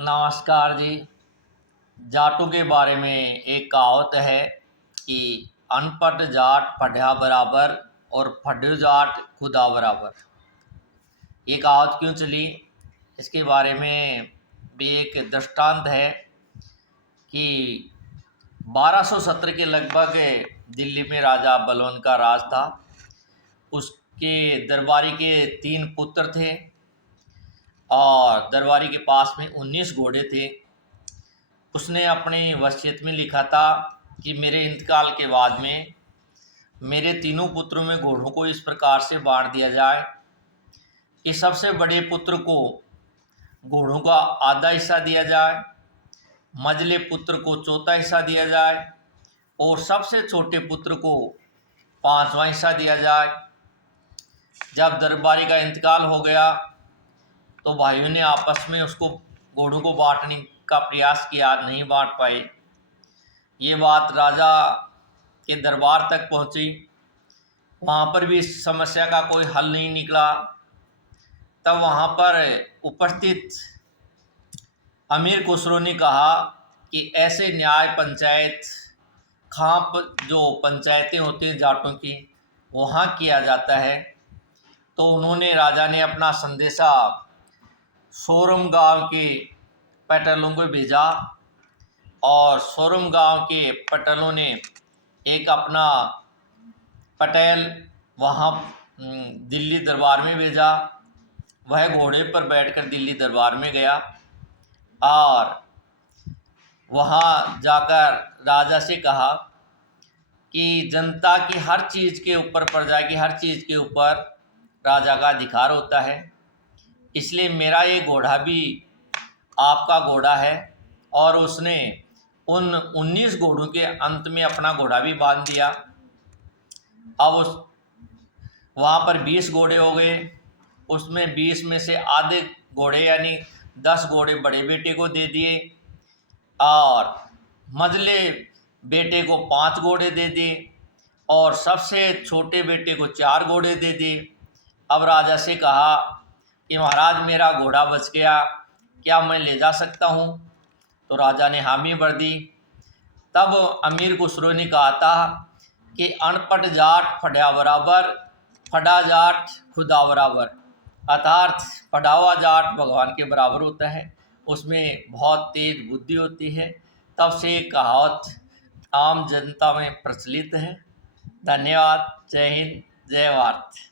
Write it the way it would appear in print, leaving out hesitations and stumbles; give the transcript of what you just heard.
नमस्कार जी। जाटों के बारे में एक कहावत है कि अनपढ़ जाट पढ़ा बराबर और पढ़ो जाट खुदा बराबर। ये कहावत क्यों चली, इसके बारे में भी एक दृष्टांत है कि 1270 के लगभग दिल्ली में राजा बलवन का राज था। उसके दरबारी के 3 पुत्र थे और दरबारी के पास में 19 घोड़े थे। उसने अपनी वसीयत में लिखा था कि मेरे इंतकाल के बाद में मेरे तीनों पुत्रों में घोड़ों को इस प्रकार से बांट दिया जाए कि सबसे बड़े पुत्र को घोड़ों का आधा हिस्सा दिया जाए, मझले पुत्र को चौथा हिस्सा दिया जाए और सबसे छोटे पुत्र को 5वां हिस्सा दिया जाए। जब दरबारी का इंतकाल हो गया तो भाइयों ने आपस में उसको घोड़ों को बांटने का प्रयास किया, नहीं बांट पाए। ये बात राजा के दरबार तक पहुंची, वहाँ पर भी इस समस्या का कोई हल नहीं निकला। तब वहाँ पर उपस्थित अमीर खुसरो ने कहा कि ऐसे न्याय पंचायत खाप जो पंचायतें होती हैं जाटों की, वहाँ किया जाता है। तो उन्होंने राजा ने अपना संदेशा सोरम गांव के पटेलों को भेजा और सोरम गांव के पटेलों ने एक अपना पटेल वहाँ दिल्ली दरबार में भेजा। वह घोड़े पर बैठकर दिल्ली दरबार में गया और वहाँ जाकर राजा से कहा कि जनता की हर चीज़ के ऊपर, प्रजा की हर चीज़ के ऊपर राजा का अधिकार होता है, इसलिए मेरा ये घोड़ा भी आपका घोड़ा है। और उसने उन 19 घोड़ों के अंत में अपना घोड़ा भी बांध दिया। अब उस वहाँ पर 20 घोड़े हो गए। उसमें 20 में से आधे घोड़े यानी 10 घोड़े बड़े बेटे को दे दिए और मझले बेटे को 5 घोड़े दे दिए और सबसे छोटे बेटे को 4 घोड़े दे दिए। अब राजा से कहा कि महाराज मेरा घोड़ा बच गया, क्या मैं ले जा सकता हूँ? तो राजा ने हामी भर दी। तब अमीर खुसरो ने कहा था कि अनपढ़ जाट पढ़ा बराबर, पढ़ा जाट खुदा बराबर। अर्थात पढ़ा हुआ जाट भगवान के बराबर होता है, उसमें बहुत तेज बुद्धि होती है। तब से एक कहावत आम जनता में प्रचलित है। धन्यवाद। जय हिंद, जय भारत।